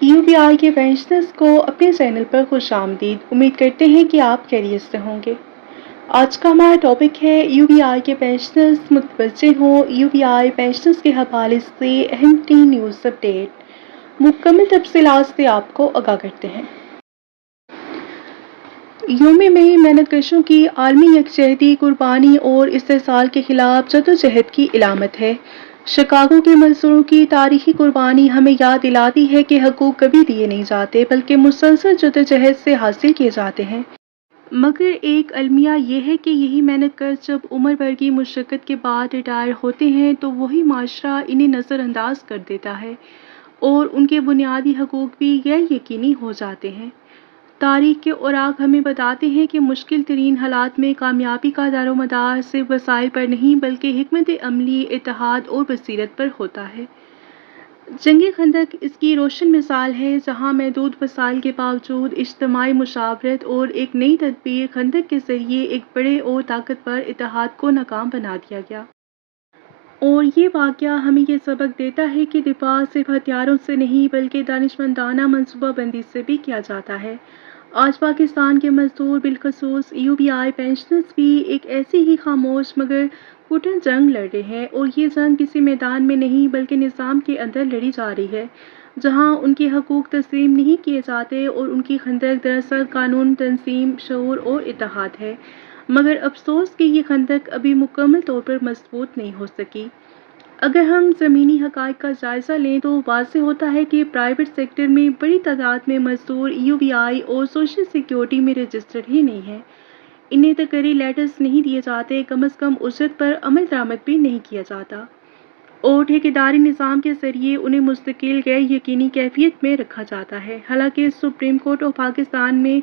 UBI के pensioners को अपने चैनल पर खुश आमदीद। उम्मीद करते हैं कि आप खैरियत से होंगे। आज का हमारा टॉपिक है UBI के पेंशनर्स मुतवज्जे हों। UBI पेंशनर्स के हवाले से अहम 3 न्यूज़ अपडेट मुकम्मल तफसीलात से आपको आगाह करते हैं। यौम में मेहनतकशों की आलमी यकजहती, कुर्बानी और इस्तेसाल के खिलाफ जदोजहद की इलामत है। शिकागो के मजदूरों की तारीखी कुर्बानी हमें याद दिलाती है कि हकूक़ कभी दिए नहीं जाते बल्कि मुसलसल जदोजहद से हासिल किए जाते हैं। मगर एक अलमिया ये है कि यही मेहनत कर जब उम्र भर की मुशक्क़त के बाद रिटायर होते हैं तो वही माशरा इन्हें नज़रअंदाज कर देता है और उनके बुनियादी हकूक़ भी गैर यकीनी हो जाते हैं। तारीख के औराक हमें बताते हैं कि मुश्किल तरीन हालात में कामयाबी का दारोमदार सिर्फ वसाइल पर नहीं बल्कि हिकमत अमली, इत्तेहाद और बसीरत पर होता है। जंग खंदक इसकी रोशन मिसाल है, जहां महदूद वसाइल के बावजूद इज्तिमाई मुशावरत और एक नई तदबीर खंदक के जरिए एक बड़े और ताकतवर इत्तेहाद को नाकाम बना दिया गया। और ये वाक़या हमें ये सबक देता है कि दिफा सिर्फ हथियारों से नहीं बल्कि दानिशमंदाना मनसूबाबंदी से भी किया जाता है। आज पाकिस्तान के मजदूर बिलखसूस UBI पेंशनर्स भी एक ऐसी ही खामोश मगर घुटन जंग लड़ रहे हैं, और ये जंग किसी मैदान में नहीं बल्कि निज़ाम के अंदर लड़ी जा रही है, जहां उनके हकूक़ तस्लीम नहीं किए जाते। और उनकी खंदक दरअसल कानून, तंजीम, शऊर और इत्तेहाद है। मगर अफसोस कि ये खंदक अभी मुकम्मल तौर पर मजबूत नहीं हो सकी। अगर हम ज़मीनी हक़ाइक़ का जायज़ा लें तो वाज़ेह होता है कि प्राइवेट सेक्टर में बड़ी तादाद में मज़दूर UBI और सोशल सिक्योरिटी में रजिस्टर्ड ही नहीं हैं। इन्हें तकरीरी लेटर्स नहीं दिए जाते, कम अज़ कम उजरत पर अमल दरामद भी नहीं किया जाता, और ठेकेदारी निज़ाम के ज़रिए उन्हें मुस्तकिल गैर यकीनी कैफियत में रखा जाता है। हालांकि सुप्रीम कोर्ट ऑफ पाकिस्तान में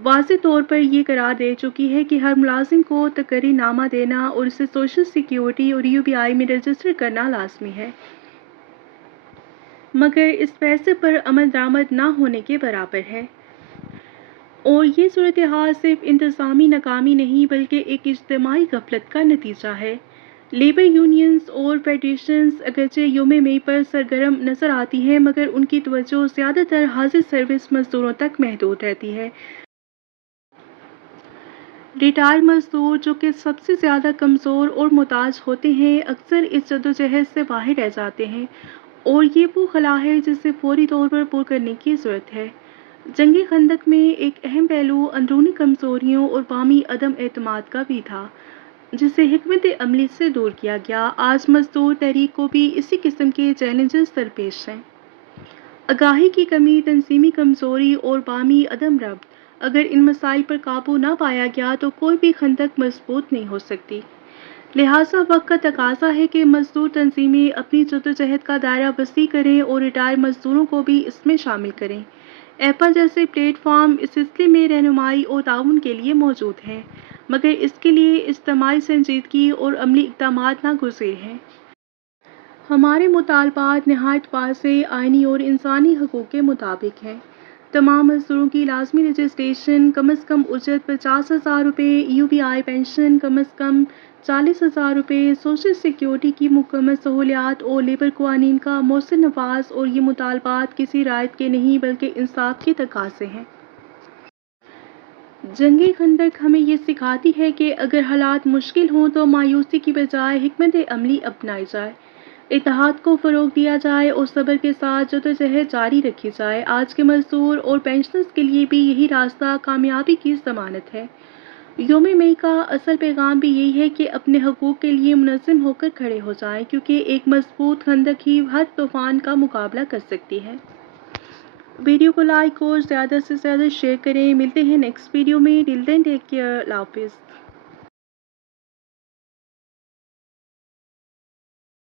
वाज़ेह तौर पर यह करार दे चुकी है कि हर मुलाजिम को तकरीरी नामा देना और इसे सोशल सिक्योरिटी और UBI में रजिस्टर करना लाजमी है, मगर इस फैसले पर अमल दरामद ना होने के बराबर है। और ये सूरत हाल सिर्फ इंतज़ामी नाकामी नहीं बल्कि एक इज्तिमाई गफलत का नतीजा है। लेबर यूनियंस और फेडरेशंस अगरचे यौम मई पर सरगर्म नज़र आती हैं, मगर उनकी तवज्जो ज़्यादातर हाजिर सर्विस मजदूरों तक महदूद रहती है। रिटायर मजदूर, जो कि सबसे ज़्यादा कमज़ोर और मुताज होते हैं, अक्सर इस जदोजहद से बाहर रह जाते हैं, और ये वो खला है जिसे फौरी तौर पर पूरा करने की ज़रूरत है। जंग खंदक में एक अहम पहलू अंदरूनी कमज़ोरियों और बामी अदम एतमाद का भी था, जिसे हिकमत अमली से दूर किया गया। आज मजदूर तहरीक को भी इसी किस्म के चैलेंजेस दरपेश हैं। आगाही की कमी, तंजीमी कमज़ोरी और बामी अदम रब्त। अगर इन मसाइल पर काबू ना पाया गया तो कोई भी खंदक मजबूत नहीं हो सकती। लिहाजा वक्त का तकाजा है कि मजदूर तंजीमें अपनी जदोजहद का दायरा वसी करें और रिटायर मजदूरों को भी इसमें शामिल करें। एप्पल जैसे प्लेटफॉर्म इस सिलसिले में रहनुमाई और ताउन के लिए मौजूद हैं, मगर इसके लिए इज्तिमाई संजीदगी और अमली इक़दामात नागुज़ीर हैं। हमारे मुतालबात नहायत वाज़ेह, आइनी और इंसानी हकूक़ के मुताबिक हैं। तमाम मजदूरों की लाजमी रजिस्ट्रेशन, कम अज़ कम उजरत 50,000 रुपये, UBI पेंशन कम अज़ कम 40,000 रुपये, सोशल सिक्योरिटी की मुकम्मल सहूलियात और लेबर क़वानीन का मौसर नफाज। और ये मुतालबात किसी रायत के नहीं बल्कि इंसाफ के तकाज़े हैं। जंग खंदक हमें ये सिखाती है कि अगर हालात मुश्किल हों तो मायूसी की बजाय हिकमत अमली अपनाई जाए, इत्तेहाद को फ़रोग़ दिया जाए और सब्र के साथ जदोजहद जारी रखी जाए। आज के मजदूर और पेंशनर्स के लिए भी यही रास्ता कामयाबी की ज़मानत है। यौम मई का असल पैगाम भी यही है कि अपने हकूक़ के लिए मुनज़्ज़म होकर खड़े हो जाएं, क्योंकि एक मजबूत खंदक ही हर तूफ़ान का मुकाबला कर सकती है। वीडियो को लाइक और ज़्यादा से ज़्यादा शेयर करें। मिलते हैं नेक्स्ट वीडियो में। टिल देन टेक केयर, अल्लाह हाफ़िज़।